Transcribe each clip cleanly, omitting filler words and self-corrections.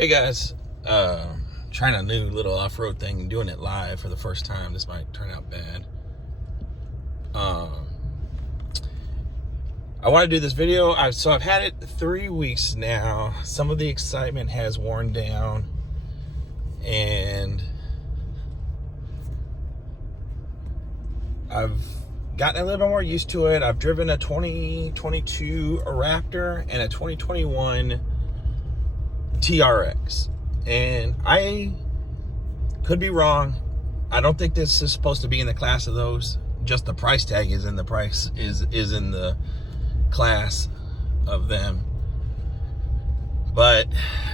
Hey guys, trying a new little off-road thing, doing it live for the first time. This might turn out bad. I want to do this video. So I've had it 3 weeks now. Some of the excitement has worn down, and I've gotten a little bit more used to it. I've driven a 2022 Raptor and a 2021 TRX, and I could be wrong. I don't think this is supposed to be in the class of those. Just the price tag is in the price is in the class of them, but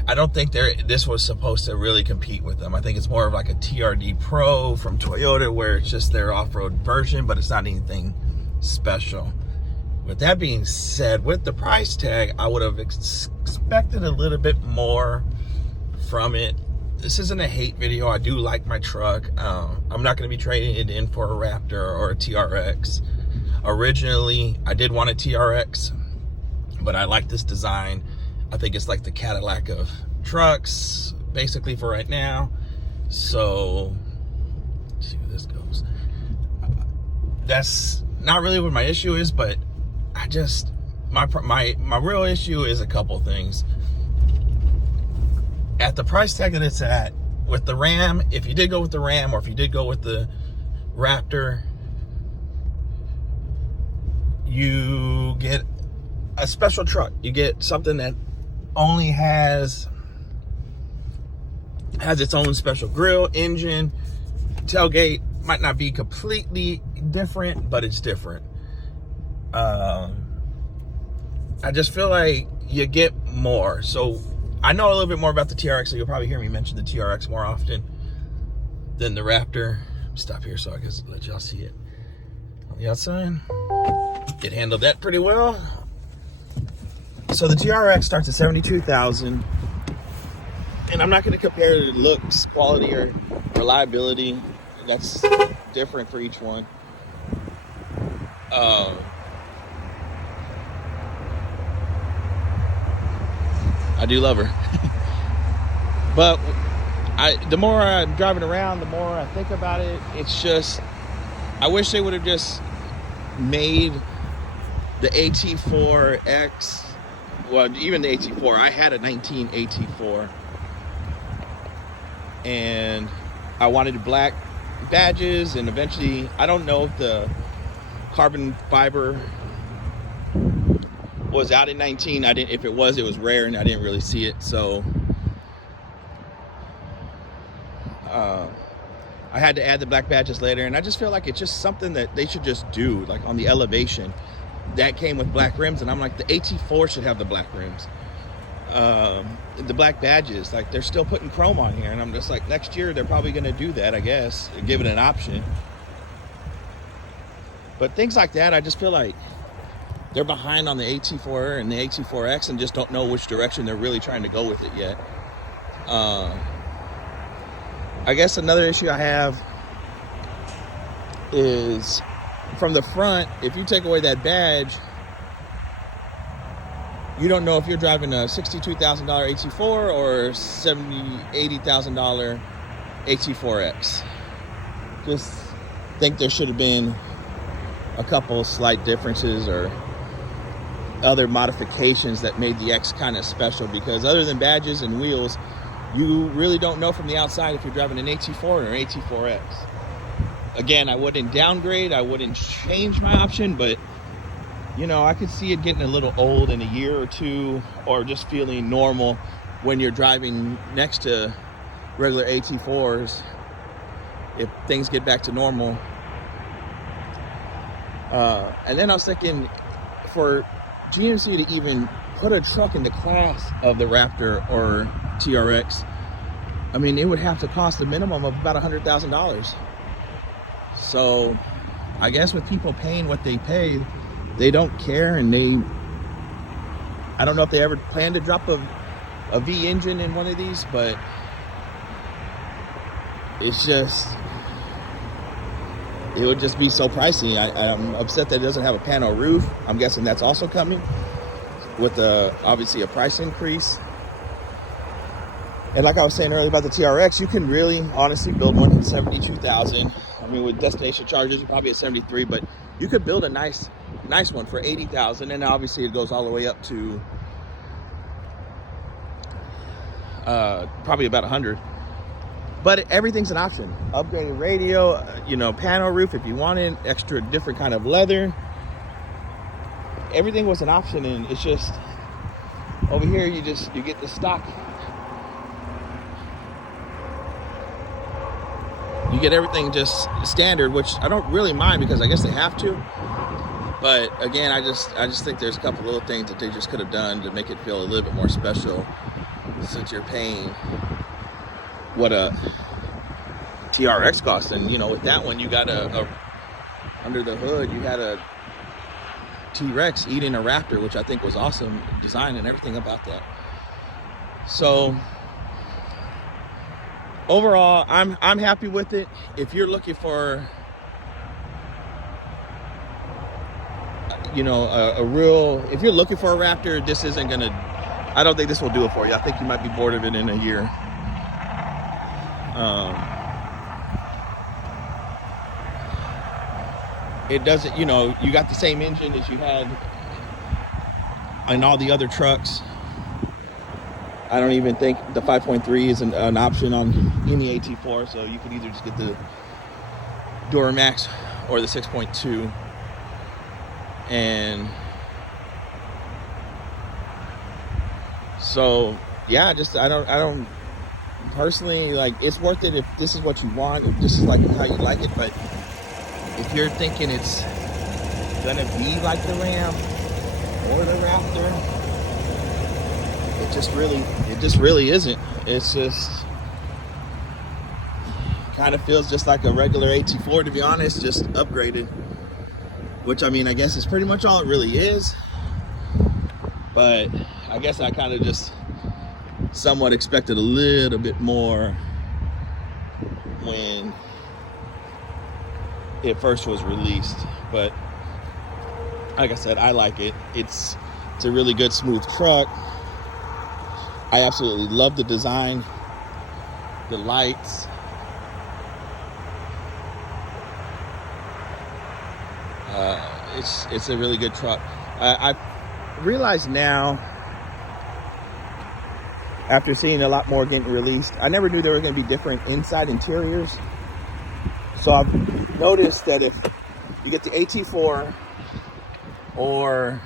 I don't think this was supposed to really compete with them. I think it's more of like a TRD Pro from Toyota, where it's just their off-road version, but it's not anything special. With that being said, with the price tag, I would have expected a little bit more from it. This isn't a hate video. I do like my truck. I'm not going to be trading it in for a Raptor or a TRX. Originally, I did want a TRX, but I like this design. I think it's like the Cadillac of trucks, basically, for right now. So, let's see where this goes. That's not really what my issue is, but I just, my real issue is a couple things. At the price tag that it's at, with the Ram, if you did go with the Ram, or if you did go with the Raptor, you get a special truck. You get something that only has its own special grill, engine, tailgate. Might not be completely different, but it's different. I just feel like you get more. So I know a little bit more about the TRX, so you'll probably hear me mention the TRX more often than the Raptor. Stop here so I can let y'all see it on the outside. It handled that pretty well. So the TRX starts at $72,000, and I'm not going to compare the looks, quality, or reliability. That's different for each one. I do love her. But the more I'm driving around, the more I think about it. It's just, I wish they would have just made the AT4X, well, even the AT4. I had a 19 AT4, and I wanted black badges, and eventually, I don't know if the carbon fiber was out in 19. If it was rare, and I didn't really see it. So I had to add the black badges later, and I just feel like it's just something that they should just do, like on the elevation. That came with black rims, and I'm like, the AT4 should have the black rims. The black badges, like, they're still putting chrome on here, and I'm just like, next year they're probably going to do that, I guess, give it an option. But things like that, I just feel like they're behind on the AT4 and the AT4X, and just don't know which direction they're really trying to go with it yet. I guess another issue I have is from the front. If you take away that badge, you don't know if you're driving a $62,000 AT4 or $80,000 AT4X. Just think there should have been a couple slight differences or other modifications that made the X kind of special, because other than badges and wheels, you really don't know from the outside if you're driving an AT4 or an AT4X. Again, I wouldn't downgrade, I wouldn't change my option, but you know, I could see it getting a little old in a year or two, or just feeling normal when you're driving next to regular AT4s if things get back to normal. And then I was thinking, for GMC to even put a truck in the class of the Raptor or TRX, I mean, it would have to cost a minimum of about $100,000. So I guess with people paying what they paid, they don't care, and I don't know if they ever plan to drop a V engine in one of these, but it's just, it would just be so pricey. I'm upset that it doesn't have a panel roof. I'm guessing that's also coming with obviously a price increase. And like I was saying earlier about the TRX, you can really honestly build one at 72,000. I mean, with destination charges, you're probably at 73, but you could build a nice one for 80,000, and obviously it goes all the way up to probably about 100. But everything's an option. Upgraded radio, you know, panel roof if you wanted, extra different kind of leather. Everything was an option, and it's just over here you get the stock. You get everything just standard, which I don't really mind because I guess they have to. But again, I just think there's a couple little things that they just could have done to make it feel a little bit more special, since you're paying what a TRX costs. And you know, with that one, you got a under the hood, you had a T-Rex eating a Raptor, which I think was awesome design and everything about that. So overall, I'm happy with it. If you're looking for, you know, if you're looking for a Raptor, this isn't gonna, I don't think this will do it for you. I think you might be bored of it in a year. It doesn't, you know, you got the same engine as you had in all the other trucks. I don't even think the 5.3 is an option on any AT4, so you could either just get the Duramax or the 6.2. And so yeah, I don't personally, like, it's worth it if this is what you want, if this is like how you like it. But if you're thinking it's gonna be like the Ram or the Raptor, it just really isn't. It's just kind of feels just like a regular AT4, to be honest, just upgraded. Which, I mean, I guess is pretty much all it really is. But I guess I kind of just somewhat expected a little bit more when it first was released. But like I said, I like it. It's a really good, smooth truck. I absolutely love the design, the lights. It's a really good truck. I realize now, after seeing a lot more getting released, I never knew there were going to be different inside interiors. So I've noticed that if you get the AT4 or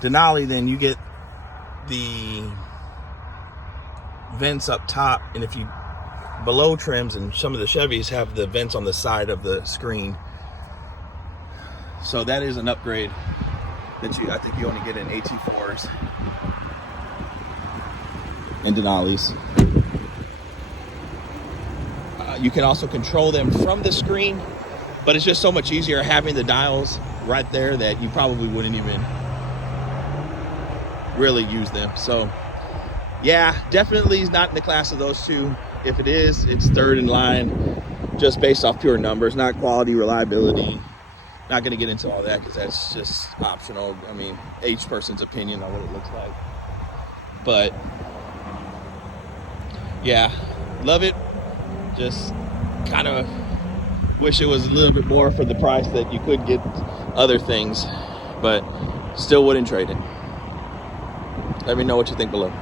Denali, then you get the vents up top, and if you below trims, and some of the Chevys have the vents on the side of the screen. So that is an upgrade that I think you only get in AT4s and Denalis. You can also control them from the screen, but it's just so much easier having the dials right there that you probably wouldn't even really use them. So yeah, definitely is not in the class of those two. If it is, it's third in line, just based off pure numbers, not quality, reliability. Not going to get into all that because that's just optional. I mean, each person's opinion on what it looks like. But yeah, love it. Just kind of wish it was a little bit more for the price that you could get other things, but still wouldn't trade it. Let me know what you think below.